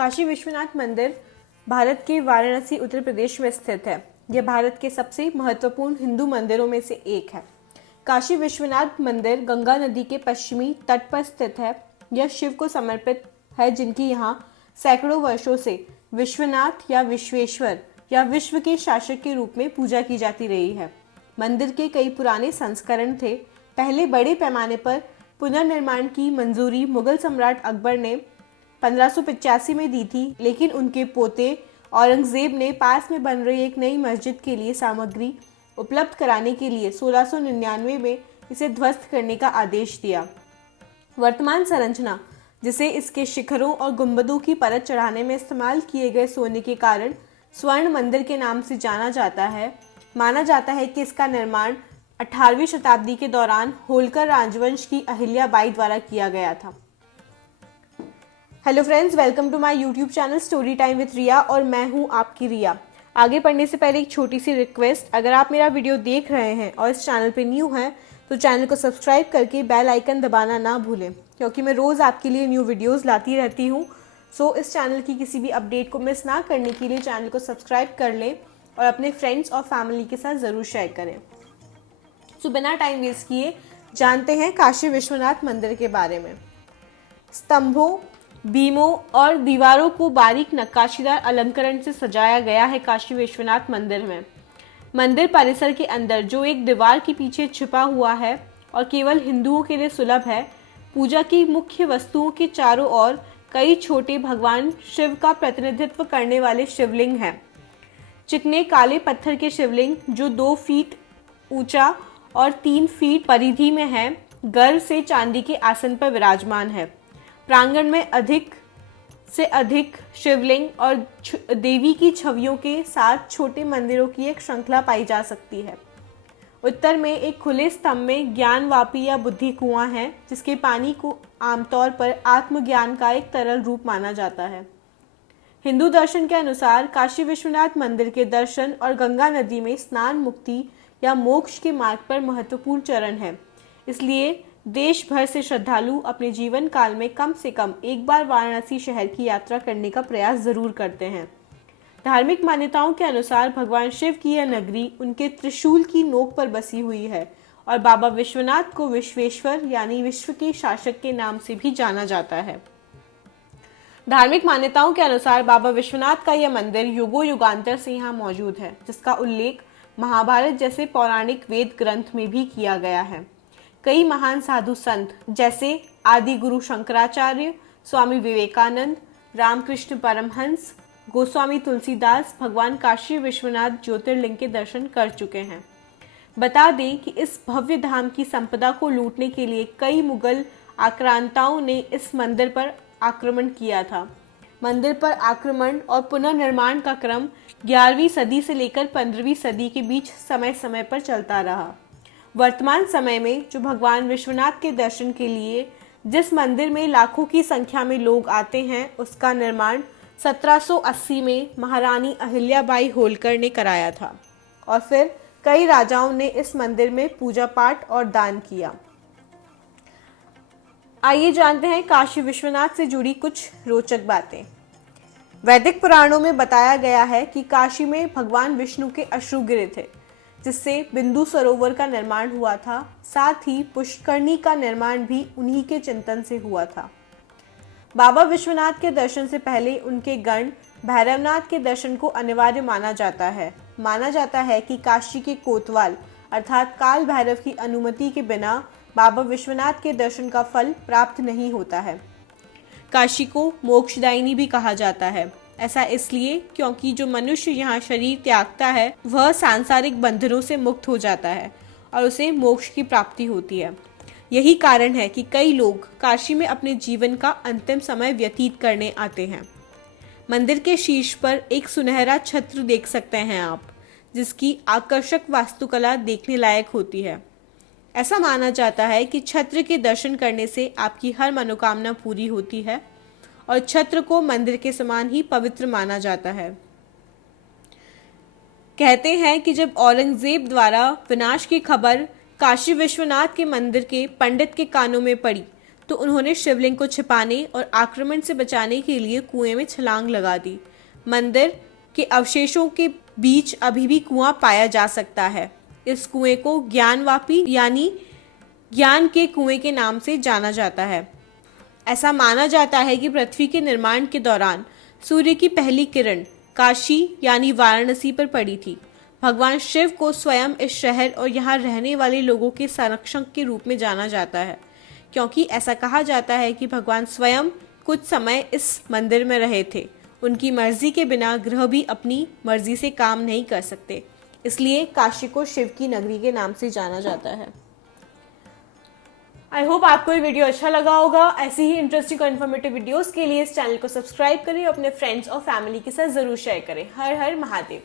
काशी विश्वनाथ मंदिर भारत के वाराणसी उत्तर प्रदेश में स्थित है। यह भारत के सबसे महत्वपूर्ण हिंदू मंदिरों में से एक है। काशी विश्वनाथ मंदिर गंगा नदी के पश्चिमी तट पर स्थित है। यह शिव को समर्पित है, जिनकी यहाँ सैकड़ों वर्षों से विश्वनाथ या विश्वेश्वर या विश्व के शासक के रूप में पूजा की जाती रही है। मंदिर के कई पुराने संस्करण थे। पहले बड़े पैमाने पर पुनर्निर्माण की मंजूरी मुगल सम्राट अकबर ने 1585 में दी थी, लेकिन उनके पोते औरंगजेब ने पास में बन रही एक नई मस्जिद के लिए सामग्री उपलब्ध कराने के लिए 1699 में इसे ध्वस्त करने का आदेश दिया। वर्तमान संरचना, जिसे इसके शिखरों और गुंबदों की परत चढ़ाने में इस्तेमाल किए गए सोने के कारण स्वर्ण मंदिर के नाम से जाना जाता है, माना जाता है कि इसका निर्माण 18वीं शताब्दी के दौरान होलकर राजवंश की अहिल्या बाई द्वारा किया गया था। Hello friends, welcome to my YouTube channel story time with Riya और मैं हूं आपकी रिया। आगे पढ़ने से पहले एक छोटी सी रिक्वेस्ट, अगर आप मेरा वीडियो देख रहे हैं और इस चैनल पे न्यू हैं तो चैनल को सब्सक्राइब करके बेल आइकन दबाना ना भूलें, क्योंकि मैं रोज़ आपके लिए न्यू वीडियोज़ लाती रहती हूँ। सो इस चैनल की किसी भी अपडेट को मिस ना करने के लिए चैनल को सब्सक्राइब कर लें और अपने फ्रेंड्स और फैमिली के साथ ज़रूर शेयर करें। सो बिना टाइम वेस्ट किए जानते हैं काशी विश्वनाथ मंदिर के बारे में। स्तंभों, बीमों और दीवारों को बारीक नक्काशीदार अलंकरण से सजाया गया है। काशी विश्वनाथ मंदिर में मंदिर परिसर के अंदर, जो एक दीवार के पीछे छिपा हुआ है और केवल हिंदुओं के लिए सुलभ है, पूजा की मुख्य वस्तुओं के चारों ओर कई छोटे भगवान शिव का प्रतिनिधित्व करने वाले शिवलिंग हैं। चिकने काले पत्थर के शिवलिंग जो 2 फीट ऊंचा और 3 फीट परिधि में है, गर्भ से चांदी के आसन पर विराजमान है। प्रांगण में अधिक से अधिक शिवलिंग और देवी की छवियों के साथ छोटे मंदिरों की एक श्रृंखला पाई जा सकती है। उत्तर में एक खुले स्तंभ में ज्ञानवापी या बुद्धि कुआं है, जिसके पानी को आमतौर पर आत्मज्ञान का एक तरल रूप माना जाता है। हिंदू दर्शन के अनुसार काशी विश्वनाथ मंदिर के दर्शन और गंगा नदी में स्नान मुक्ति या मोक्ष के मार्ग पर महत्वपूर्ण चरण है। इसलिए देश भर से श्रद्धालु अपने जीवन काल में कम से कम एक बार वाराणसी शहर की यात्रा करने का प्रयास जरूर करते हैं। धार्मिक मान्यताओं के अनुसार भगवान शिव की यह नगरी उनके त्रिशूल की नोक पर बसी हुई है और बाबा विश्वनाथ को विश्वेश्वर यानी विश्व के शासक के नाम से भी जाना जाता है। धार्मिक मान्यताओं के अनुसार बाबा विश्वनाथ का यह मंदिर युगों युगांतर से यहाँ मौजूद है, जिसका उल्लेख महाभारत जैसे पौराणिक वेद ग्रंथ में भी किया गया है। कई महान साधु संत जैसे आदि गुरु शंकराचार्य, स्वामी विवेकानंद, रामकृष्ण परमहंस, गोस्वामी तुलसीदास भगवान काशी विश्वनाथ ज्योतिर्लिंग के दर्शन कर चुके हैं। बता दें कि इस भव्य धाम की संपदा को लूटने के लिए कई मुगल आक्रांताओं ने इस मंदिर पर आक्रमण किया था। मंदिर पर आक्रमण और पुनर्निर्माण का क्रम 11वीं सदी से लेकर 15वीं सदी के बीच समय समय पर चलता रहा। वर्तमान समय में जो भगवान विश्वनाथ के दर्शन के लिए जिस मंदिर में लाखों की संख्या में लोग आते हैं, उसका निर्माण 1780 में महारानी अहिल्या बाई होलकर ने कराया था और फिर कई राजाओं ने इस मंदिर में पूजा पाठ और दान किया। आइए जानते हैं काशी विश्वनाथ से जुड़ी कुछ रोचक बातें। वैदिक पुराणों में बताया गया है कि काशी में भगवान विष्णु के अश्रु गिरे थे, जिससे बिंदु सरोवर का निर्माण हुआ था। साथ ही पुष्करणी का निर्माण भी उन्हीं के चिंतन से हुआ था। बाबा विश्वनाथ के दर्शन से पहले उनके गण भैरवनाथ के दर्शन को अनिवार्य माना जाता है। माना जाता है कि काशी के कोतवाल अर्थात काल भैरव की अनुमति के बिना बाबा विश्वनाथ के दर्शन का फल प्राप्त नहीं होता है। काशी को मोक्षदायिनी भी कहा जाता है। ऐसा इसलिए क्योंकि जो मनुष्य यहाँ शरीर त्यागता है, वह सांसारिक बंधनों से मुक्त हो जाता है और उसे मोक्ष की प्राप्ति होती है। यही कारण है कि कई लोग काशी में अपने जीवन का अंतिम समय व्यतीत करने आते हैं। मंदिर के शीर्ष पर एक सुनहरा छत्र देख सकते हैं आप, जिसकी आकर्षक वास्तुकला देखने लायक होती है। ऐसा माना जाता है कि छत्र के दर्शन करने से आपकी हर मनोकामना पूरी होती है और छत्र को मंदिर के समान ही पवित्र माना जाता है। कहते हैं कि जब औरंगजेब द्वारा विनाश की खबर काशी विश्वनाथ के मंदिर के पंडित के कानों में पड़ी, तो उन्होंने शिवलिंग को छिपाने और आक्रमण से बचाने के लिए कुएं में छलांग लगा दी। मंदिर के अवशेषों के बीच अभी भी कुआं पाया जा सकता है। इस कुएं को ज्ञानवापी यानी ज्ञान के कुएं के नाम से जाना जाता है। ऐसा माना जाता है कि पृथ्वी के निर्माण के दौरान सूर्य की पहली किरण काशी यानी वाराणसी पर पड़ी थी। भगवान शिव को स्वयं इस शहर और यहाँ रहने वाले लोगों के संरक्षक के रूप में जाना जाता है, क्योंकि ऐसा कहा जाता है कि भगवान स्वयं कुछ समय इस मंदिर में रहे थे। उनकी मर्जी के बिना ग्रह भी अपनी मर्जी से काम नहीं कर सकते, इसलिए काशी को शिव की नगरी के नाम से जाना जाता है। आई होप आपको ये वीडियो अच्छा लगा होगा। ऐसी ही इंटरेस्टिंग और इन्फॉर्मेटिव वीडियोस के लिए इस चैनल को सब्सक्राइब करें और अपने फ्रेंड्स और फैमिली के साथ जरूर शेयर करें। हर हर महादेव।